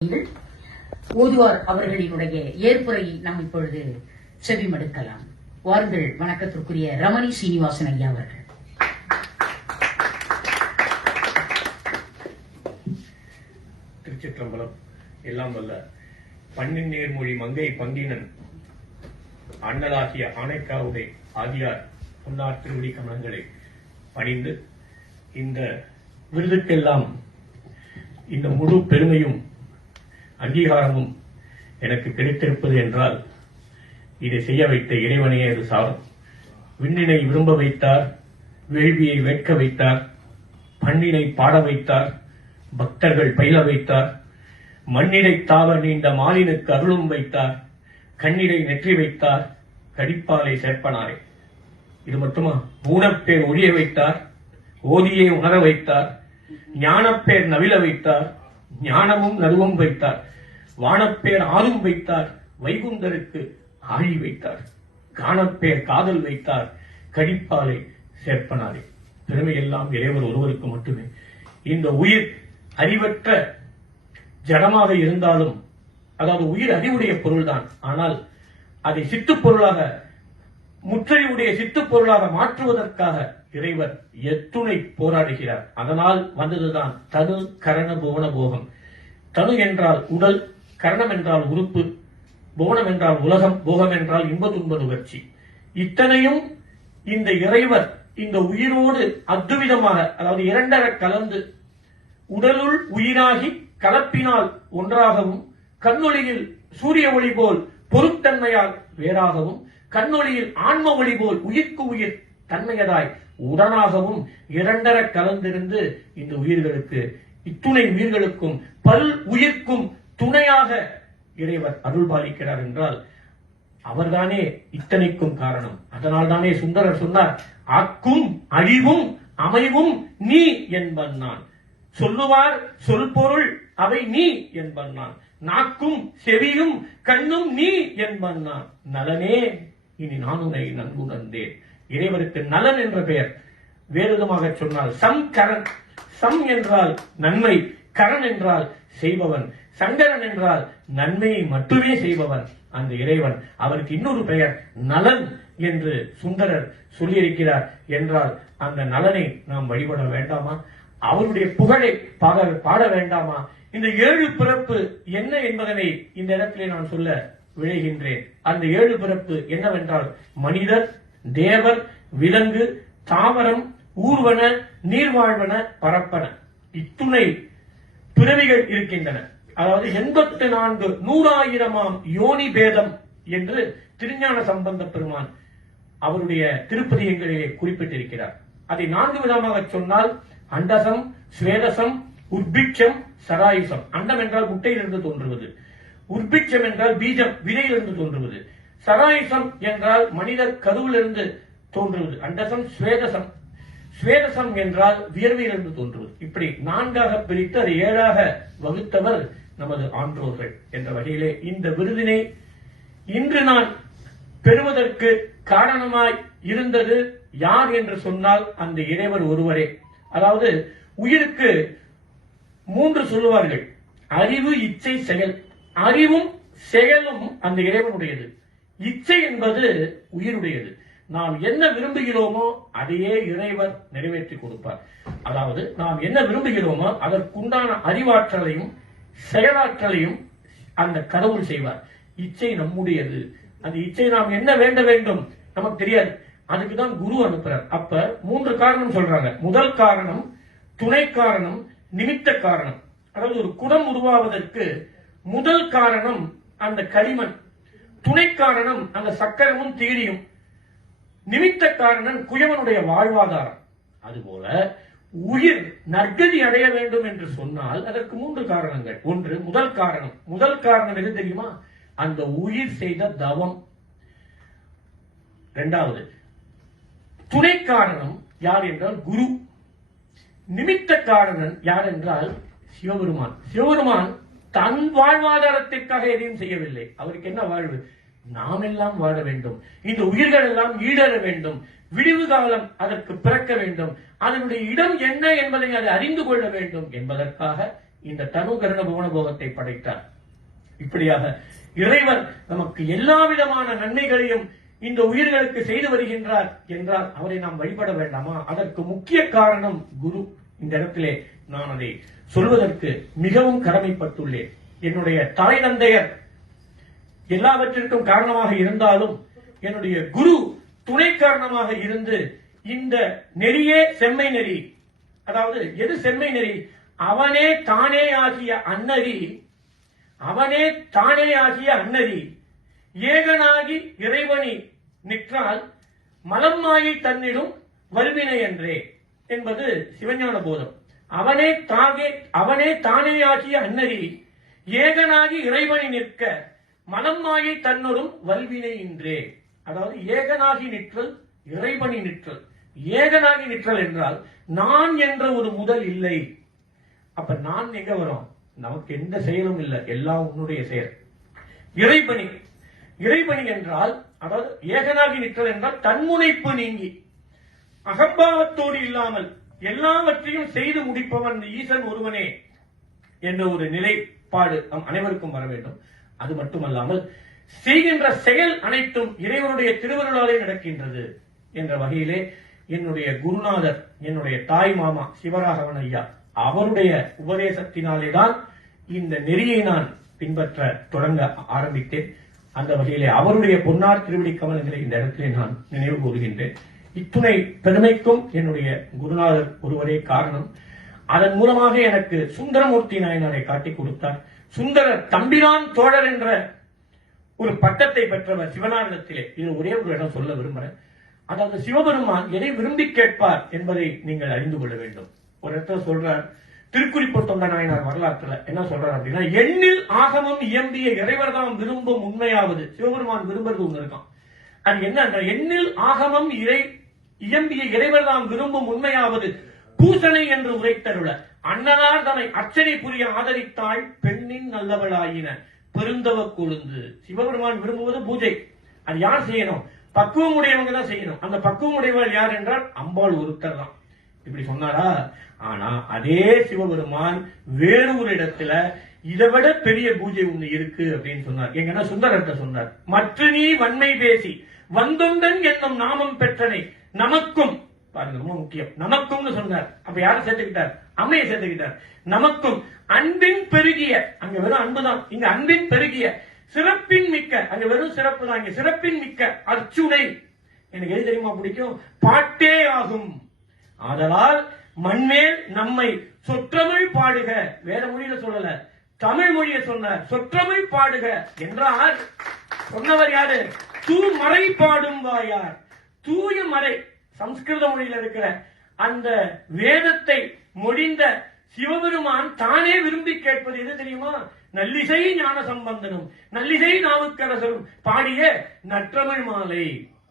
ஓதுவார் அவர்களினுடைய ஏற்புரையை நாம் இப்பொழுது செவிமடுக்கலாம். வாருங்கள், வணக்கத்திற்குரிய ரமணி சீனிவாசன் ஐயா அவர்கள். திருச்சிற்றம்பலம். எல்லாம் வல்ல பண்ணின் நேர்மொழி மங்கை பங்கினன் அண்ணலாகிய ஆனைக்காவுடைய ஆதியார் பொன்னார் திருவடி கமலங்களை பணிந்து இந்த விருதுக்கெல்லாம் இந்த முழு பெருமையும் அங்கீகாரமும் எனக்கு கிடைத்திருப்பது என்றால் இதை செய்ய வைத்த இறைவனையே அது சாரும். விண்ணினை விரும்ப வைத்தார், வேள்வியை வேட்க வைத்தார், பண்ணினை பாட வைத்தார், பக்தர்கள் பயில வைத்தார், மண்ணினை தாவ நீண்ட மாலினுக்கு அருளும் வைத்தார், கண்ணினை நெற்றி வைத்தார், கடிப்பாலை சேர்ப்பனாரே. இது மட்டுமா? ஊனப்பேர் ஒழிய வைத்தார், ஓதியை உணர வைத்தார், ஞானப்பேர் நவில வைத்தார், ஞானமும் நடுவும் வைத்தார், வானப்பேர் ஆறும் வைத்தார், வைகுந்தருக்கு ஆழி வைத்தார், காணப்பேர் காதல் வைத்தார், கடிப்பாலை சேர்ப்பனாரே. பெருமையெல்லாம் இறைவர் ஒருவருக்கு மட்டுமே. இந்த உயிர் அறிவற்ற ஜடமாக இருந்தாலும், அதாவது உயிர் அறிவுடைய பொருள்தான், ஆனால் அதை சித்துப் பொருளாக, முற்றறிவுடைய சித்துப் பொருளாக மாற்றுவதற்காக இறைவர் எத்துணை போராடுகிறார். அதனால் வந்ததுதான் தனு கரண புவன போகம். தனு என்றால் உடல், கரணம் என்றால் உறுப்பு, புவனம் என்றால் உலகம், போகம் என்றால் இன்ப துன்ப நுகர்ச்சி. இத்தனையும் இந்த இறைவர் இந்த உயிரோடு அத்துவிதமாக, அதாவது இரண்டர கலந்து உடலுள் உயிராகி கலப்பினால் ஒன்றாகவும், கண்ணொளியில் சூரிய ஒளி போல் பொருட்தன்மையால் வேறாகவும், கண்ணொளியில் ஆன்ம ஒளி போல் உயிர்க்கு உயிர் தன்மையதாய் உடனாகவும் இரண்டர கலந்திருந்து இந்த உயிர்களுக்கு, இத்துணை உயிர்களுக்கும் பல் உயிர்க்கும் துணையாக இறைவர் அருள் பாலிக்கிறார் என்றால் அவர்தானே இத்தனைக்கும் காரணம். அதனால் தானே சுந்தரர் சொன்னார், ஆக்கும் அழிவும் அமைவும் நீ என்பன் நான், சொல்லுவார் சொல் பொருள் அவை நீ என்பன் நான், நாக்கும் செவியும் கண்ணும் நீ என்பன் நான், நலனே இனி நான் உன்னை நன்குணர்ந்தேன். இறைவருக்கு நலன் என்ற பெயர். வேறு விதமாக சொன்னால் சம் கரண். சம் என்றால் நன்மை, கரண் என்றால் செய்பவன், சங்கரன் என்றால் நன்மையை மட்டுமே செய்பவன் அந்த இறைவன். அவருக்கு இன்னொரு பெயர் நலன் என்று சுந்தரர் சொல்லியிருக்கிறார். என்றால் அந்த நலனை நாம் வழிபட வேண்டாமா? அவருடைய புகழை பாட வேண்டாமா? இந்த 7 பிறப்பு என்ன என்பதனை இந்த இடத்திலே நான் சொல்ல விழைகின்றேன். அந்த 7 பிறப்பு என்னவென்றால் மனிதர், தேவர், விலங்கு, தாவரம், ஊர்வன, நீர்வாழ்வன, பரப்பன, இத்துணை பிறவிகள் இருக்கின்றன. அதாவது 84 100,000 யோனி பேதம் என்று திருஞான சம்பந்த பெருமான் அவருடைய திருப்பதிகங்களிலே குறிப்பிட்டிருக்கிறார். அதை 4 விதமாக சொன்னால் அண்டசம், ஸ்வேதசம், உற்பிட்சம், சராயுசம். அண்டம் என்றால் முட்டையிலிருந்து தோன்றுவது, உற்பிட்சம் என்றால் பீஜம் விதையிலிருந்து தோன்றுவது, சராயுசம் என்றால் மனிதர் கருவிலிருந்து தோன்றுவது, அண்டசம், ஸ்வேதசம். ஸ்வேதசம் என்றால் வியர்வையிலிருந்து தோன்றுவது. இப்படி 4ஆக பிரித்து அதை 7ஆக வகுத்தவர் நமது ஆன்றோர்கள் என்ற வகையிலே இந்த விருதினை இன்று நான் பெறுவதற்கு காரணமாய் இருந்தது யார் என்று சொன்னால் அந்த இறைவர் ஒருவரே. அதாவது உயிருக்கு 3 சொல்லுவார்கள், அறிவு, இச்சை, செயல். அறிவும் செயலும் அந்த இறைவனுடையது. இச்சை என்பது உயிருடையது. நாம் என்ன விரும்புகிறோமோ அதையே இறைவர் நிறைவேற்றி கொடுப்பார். அதாவது நாம் என்ன விரும்புகிறோமோ அதற்குண்டான அறிவாற்றலையும் செயலாற்றலையும் அந்த கடவுள் செய்வார். இச்சை நம்முடையது. அந்த இச்சை நாம் என்ன வேண்ட வேண்டும் நமக்கு தெரியாது. அதுக்குதான் குரு அனுப்புறார். அப்ப 3 காரணம் சொல்றாங்க. முதல் காரணம் துணை காரணம், நிமித்த காரணம். அதாவது ஒரு குடம் உருவாவதற்கு முதல் காரணம் அந்த களிமண், துணை காரணம் அந்த சக்கரமும் தீரியும், நிமித்த காரணம் குயவனுடைய வாழ்வாதாரம். அதுபோல உயிர் நற்கதி அடைய வேண்டும் என்று சொன்னால் அதற்கு 3 காரணங்கள். ஒன்று முதல் காரணம். முதல் காரணம் எது தெரியுமா? அந்த உயிர் செய்த தவம். இரண்டாவது துணை காரணம் யார் என்றால் குரு. நிமித்த காரணம் யார் என்றால் சிவபெருமான். சிவபெருமான் தன் வாழ்வாதாரத்திற்காக எதையும் செய்யவில்லை. அவருக்கு என்ன வாழ்வு? நாம் எல்லாம் வாழ வேண்டும், இந்த உயிர்கள் எல்லாம் ஈடற வேண்டும், விடிவு காலம் அதற்கு பிறக்க வேண்டும், அதனுடைய இடம் என்ன என்பதை அதை அறிந்து கொள்ள வேண்டும் என்பதற்காக இந்த தனு கரண புவன போகத்தை படைத்தார். இப்படியாக இறைவன் நமக்கு எல்லா விதமான நன்மைகளையும் இந்த உயிர்களுக்கு செய்து வருகின்றார் என்றால் அவரை நாம் வழிபட வேண்டாமா? அதற்கு முக்கிய காரணம் குரு. இந்த இடத்திலே நான் அதை சொல்வதற்கு மிகவும் கடமைப்பட்டுள்ளேன். என்னுடைய தாய் தந்தையர் எல்லாவற்றிற்கும் காரணமாக இருந்தாலும் என்னுடைய குரு துணை காரணமாக இருந்து இந்த நெறியே செம்மை நெறி. அதாவது எது செம்மை நெறி? அவனே தானே ஆகிய அன்னறி, அவனே தானே ஆகிய அன்னறி ஏகனாகி இறைவனி நிற்றால் மலம் மாயை தன்னிடும் வல்வினை என்றே என்பது சிவஞான போதம். அவனே தானே ஆகிய அன்னறி ஏகனாகி இறைவனி நிற்க மலம் மாயை தன்னொடும் வல்வினை என்றே. அதாவது ஏகனாகி நிற்றல், இறைவனி நிற்றல். ஏகனாகி நிற்றல் என்றால் நான் என்ற ஒரு முதல் இல்லை. அப்ப நான் எங்க வரும்? நமக்கு எந்த செயலும் இல்லை, எல்லாம் உன்னுடைய செயல். இறைபணி, இறைபணி என்றால் அதாவது ஏகனாகி நிற்றல் என்றால் தன்முனைப்பு நீங்கி அகம்பாவத்தோடு இல்லாமல் எல்லாவற்றையும் செய்து முடிப்பவன் ஈசன் ஒருவனே என்ற ஒரு நிலைப்பாடு நம் அனைவருக்கும் வர வேண்டும். அது மட்டுமல்லாமல் செய்கின்ற செயல் அனைத்தும் இறைவனுடைய திருவருளாலே நடக்கின்றது என்ற வகையிலே என்னுடைய குருநாதர், என்னுடைய தாய் மாமா சிவராகவன் ஐயா அவருடைய உபதேசத்தினாலேதான் இந்த நெறியை நான் பின்பற்ற தொடங்க ஆரம்பித்தேன். அந்த வகையிலே அவருடைய பொன்னார் திருவடி கமலங்களை இந்த இடத்திலே நான் நினைவு கூறுகின்றேன். இத்துணை பெருமைக்கும் என்னுடைய குருநாதர் ஒருவரே காரணம். அதன் மூலமாக எனக்கு சுந்தரமூர்த்தி நாயனாரை காட்டிக் கொடுத்தார். சுந்தரர் தம்பிரான் தோழர் என்ற ஒரு பட்டத்தை பெற்றவர் சிவனாரிடத்திலே. இது ஒரே ஒரு இடம் சொல்ல விரும்புகிறேன். அதாவது சிவபெருமான் எதை விரும்பி கேட்பார் என்பதை நீங்கள் அறிந்து கொள்ள வேண்டும். ஒரு இடத்துல சொல்றார், திருக்குறிப்பு தொண்ட நாயனார் வரலாற்றுல என்ன சொல்றார் அப்படின்னா, எண்ணில் ஆகமம் இயம்பிய இறைவர் தாம் விரும்பும் உண்மையாவது. சிவபெருமான் விரும்புறது ஒண்ணு இருக்கான். அது என்ன? எண்ணில் ஆகமம் இயம்பிய இறைவர் தாம் விரும்பும் உண்மையாவது பூசனை என்று உரைத்தருள அண்ணனார் தன்னை அர்ச்சனை புரிய ஆதரித்தாள் பெண்ணின் நல்லவளாயின பெருந்தவ கொழுந்து. சிவபெருமான் விரும்புவது பூஜை. அது யார் செய்யணும்? பக்குவம் உடையவங்க தான் செய்யணும். அந்த பக்குவம் உடையவர் யார் என்றால் அம்பாள் ஒருத்தர் தான். இப்படி சொன்னாரா? ஆனா அதே சிவபெருமான் வேறு ஒரு இடத்துல இதை விட பெரிய பூஜை ஒண்ணு இருக்கு அப்படின்னு சொன்னார். எங்கன்னா சுந்தரத்தை சொன்னார். மற்ற நீ வன்மை பேசி வந்தொண்டன் என்னும் நாமம் பெற்றனை நமக்கும், பாருங்க ரொம்ப முக்கியம், நமக்கும்னு சொன்னார். அப்ப யாரை சேர்த்துக்கிட்டார்? அம்மையை சேர்த்துக்கிட்டார். நமக்கும் அன்பின் பெருகிய, அங்க வெறும் அன்புதான், இங்க அன்பின் பெருகிய சிறப்பின் மிக்க, அங்க வெறும் சிறப்பு தான், இங்க சிறப்பின் மிக்க அர்ச்சுனை. எனக்கு எது தெரியுமா பிடிக்கும்? பாட்டே ஆகும். ஆதலால் மண்மேல் நம்மை சொற்றமிழ் பாடுக. வேற மொழியில சொல்லல, தமிழ் மொழியை சொன்னார். சொற்றமிழ் பாடுக என்றால் சொன்னவர் யாரு? தூமறை பாடும் வாயார். தூய மறை, சம்ஸ்கிருத மொழியில் இருக்கிற அந்த வேதத்தை மொழிந்த சிவபெருமான் தானே விரும்பி கேட்பது எது தெரியுமா? நல்லிசை ஞான சம்பந்தனும் நல்லிசை நாவுக்கரசரும் பாடிய நற்றமிழ் மாலை.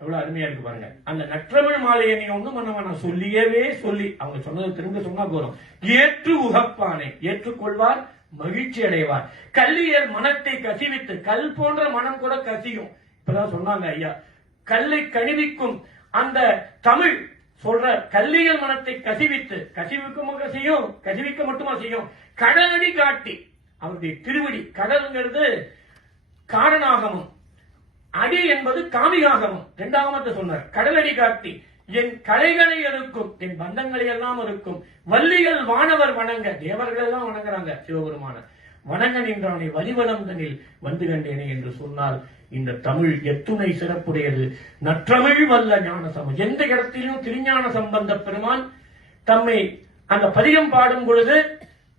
எவ்வளவு அருமையா இருக்கு பாருங்க. அந்த நற்றமிழ் மாலையை நீங்க ஒண்ணும் பண்ண வேணாம், சொல்லியவே சொல்லி அவங்க சொன்னதை திரும்ப சொன்னா போறோம். ஏற்று உகப்பானை ஏற்றுக்கொள்வார், மகிழ்ச்சி அடைவார். கல்லியர் மனத்தை கசிவித்து, கல் போன்ற மனம் கூட கசியும். இப்பதான் சொன்னாங்க ஐயா, கல்லை கனிவிக்கும் அந்த தமிழ் சொல்ற கல்லியல் மனத்தை கசிவித்து, கசிவிக்க செய்யும், கசிவிக்க மட்டுமா செய்யும், கடலடி காட்டி அவருடைய திருவடி. கடல்ங்கிறது காரணாகமம், அடி என்பது காமிகாகமம். இரண்டாகமத்தை சொன்னார். கடலடி காட்டி என் கலைகளை இருக்கும், என் பந்தங்களை எல்லாம் இருக்கும். வள்ளிகள் வானவர் வணங்க, தேவர்கள் எல்லாம் வணங்குறாங்க சிவபெருமான. வணங்க நின்றவனை வலிவலந்தனில் வந்து கண்டேனே என்று சொன்னால் இந்த தமிழ் எத்துணை சிறப்புடையது. நற்றமிழ் வல்ல ஞான சம்பந்தம். எந்த இடத்திலும் திருஞான சம்பந்த பெருமான் தம்மை அந்த பதிகம் பாடும் பொழுது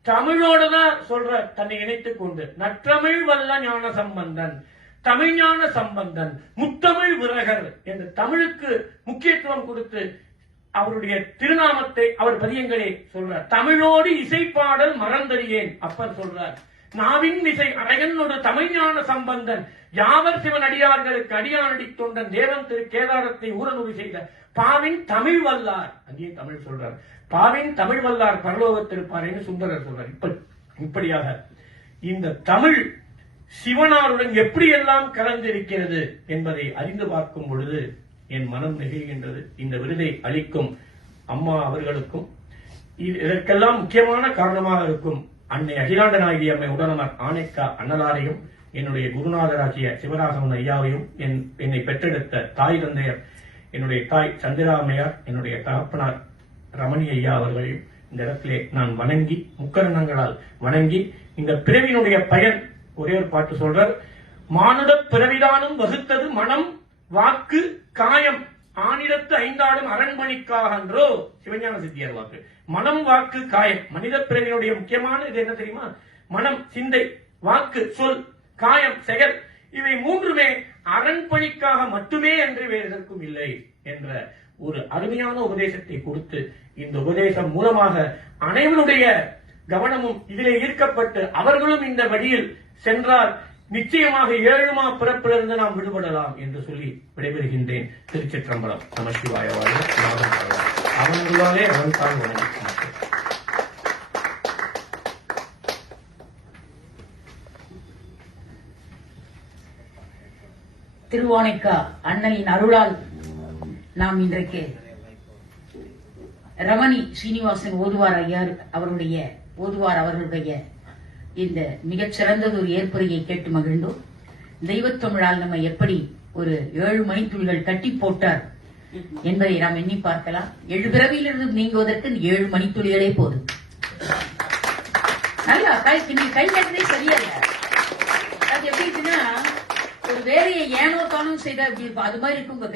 தமிழோடுதான் சொல்ற, தன்னை இணைத்துக் கொண்டு நற்றமிழ் வல்ல ஞான சம்பந்தன், தமிழ்ஞான சம்பந்தன், முத்தமிழ் விரகர் என்ற தமிழுக்கு முக்கியத்துவம் கொடுத்து அவருடைய திருநாமத்தை அவர் பதியங்களே சொல்றார். தமிழோடு இசைப்பாடல் மறந்தறியேன் அப்பர் சொல்றார். நாவின் இசை அரையனோடு தமிழ்ஞான சம்பந்தன் யாவர் சிவன் அடியார்களுக்கு அடியானடி தொண்டன் தேவன் திரு கேதாரத்தை ஊரனுரி செய்த பாவின் தமிழ் வல்லார். அங்கே தமிழ் சொல்றார். பாவின் தமிழ் வல்லார் பரலோகத்திருப்பார் என்று சுந்தரர் சொல்றார். இப்படியாக இந்த தமிழ் சிவனாருடன் எப்படியெல்லாம் கலந்திருக்கிறது என்பதை அறிந்து பார்க்கும் பொழுது என் மனம் நெகிழ்கின்றது. இந்த விருதை அளிக்கும் அம்மா அவர்களுக்கும் இதற்கெல்லாம் முக்கியமான காரணமாக இருக்கும் அன்னை அகிலாண்ட நாயகி அம்மை உடனமர் ஆணைக்கா அண்ணலாரையும் என்னுடைய குருநாதராகிய சிவராகவன் ஐயாவையும் என்னை பெற்றெடுத்த தாய் தந்தையர் என்னுடைய தாய் சந்திராமையார் என்னுடைய தகப்பனார் ரமணி ஐயா அவர்களையும் இந்த இடத்திலே நான் வணங்கி முக்கரணங்களால் வணங்கி இந்த பிறவியினுடைய பயன் ஒரே ஒரு பாட்டு சொல்றார். மானுட பிறவிதானும் வகுத்தது மனம் வாக்கு காயம் ஆனிடத்து ஐந்தாடும் அரண்மணிக்காகன்றோ சிவஞான சித்தியார் வாக்கு. மனம் வாக்கு காயம் மனித பிறவியினுடைய முக்கியமான இது என்ன தெரியுமா? மனம் சிந்தை, வாக்கு சொல், காயம் செயல், இவை மூன்றுமே அரண்மணிக்காக மட்டுமே என்று வேறு எதற்கும் இல்லை என்ற ஒரு அருமையான உபதேசத்தை கொடுத்து இந்த உபதேசம் மூலமாக அனைவருடைய கவனமும் இதிலே ஈர்க்கப்பட்டு அவர்களும் இந்த வழியில் சென்றால் நிச்சயமாக 7மா பிறப்பிலிருந்து நாம் விடுபடலாம் என்று சொல்லி விடைபெறுகின்றேன். திருச்சிற்றம்பலம். நமசிவாயவாறு அவனுங்களாலே அவன் தான் வணங்கி திருவானைக்கா அன்னையின் அருளால் நாம் இன்றைக்கு ரமணி சீனிவாசன் ஓதுவார் அவர்களுடைய இந்த மிகச்சிறந்தது ஒரு ஏற்புரையை கேட்டு மகிழ்ந்தோம். தெய்வத்தமிழால் நம்ம எப்படி ஒரு 7 மணித்துளிகள் கட்டி போட்டார் என்பதை நாம் எண்ணி பார்க்கலாம். 7 பிறவியிலிருந்து நீங்குவதற்கு 7 மணித்துளிகளே போதும். நல்லா கை கட்டுறதே சரியா இல்ல. அது எப்படி இருக்குன்னா ஒரு வேலையை ஏனோ தானும் செய்தா எப்படி இருக்கும் அது மாதிரி இருக்கும். உங்க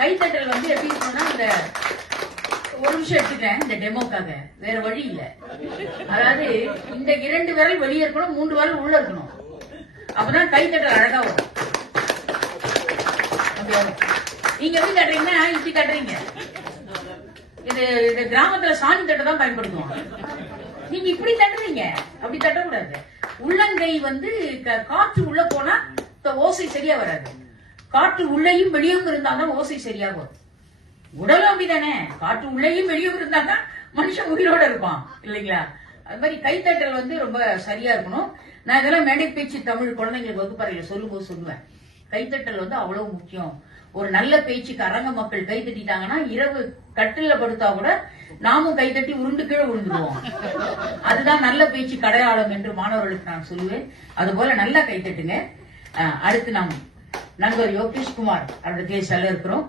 கைத்தட்டல் எப்படி இருக்கும்னா இந்த ஒரு நிமிஷம் எடுத்துக்கிறேன் இந்த டெமோக்காக, வேற வழி இல்ல. அதாவது இந்த 2 விரல் வெளியே இருக்கணும், 3 விரல் உள்ள இருக்கணும். அப்பதான் கைத்தட்டல் அழகா வரும். நீங்க எப்படி தட்டுறீங்கன்னா இப்படி தட்டுறீங்க. இது கிராமத்துல சாணி தட்டை தான் பயன்படுத்துவாங்க. நீங்க இப்படி தட்டுறீங்க, அப்படி தட்டக்கூடாது. உள்ளங்கை காற்று உள்ள போனா ஓசை சரியா வராது. காற்று உள்ளேயும் வெளியும் இருந்தாதான் ஓசை சரியா வரும். உடலும் அப்படிதானே, காற்று உள்ளேயும் வெளியும் இருந்தாதான் மனுஷன் உயிரோட இருப்பான் இல்லைங்களா? அது மாதிரி கைத்தட்டல் ரொம்ப சரியா இருக்கணும். நான் இதெல்லாம் மேடை பேச்சு தமிழ் குழந்தைங்களுக்கு வகுப்பறையில சொல்லும்போது சொல்லுவேன். கைத்தட்டல் அவ்வளவு முக்கியம். ஒரு நல்ல பேச்சுக்கு அரங்க மக்கள் கை தட்டிட்டாங்கன்னா இரவு கட்டில படுத்தா கூட நாமும் கைத்தட்டி உருண்டு கீழே விழுந்துருவோம். அதுதான் நல்ல பேச்சு அடையாளம் என்று மாணவர்களுக்கு நான் சொல்லுவேன். அதுபோல நல்லா கைத்தட்டுங்க. அடுத்து நாம் நண்பர் யோகேஷ்குமார் அவருடைய செல்ல இருக்கிறோம்.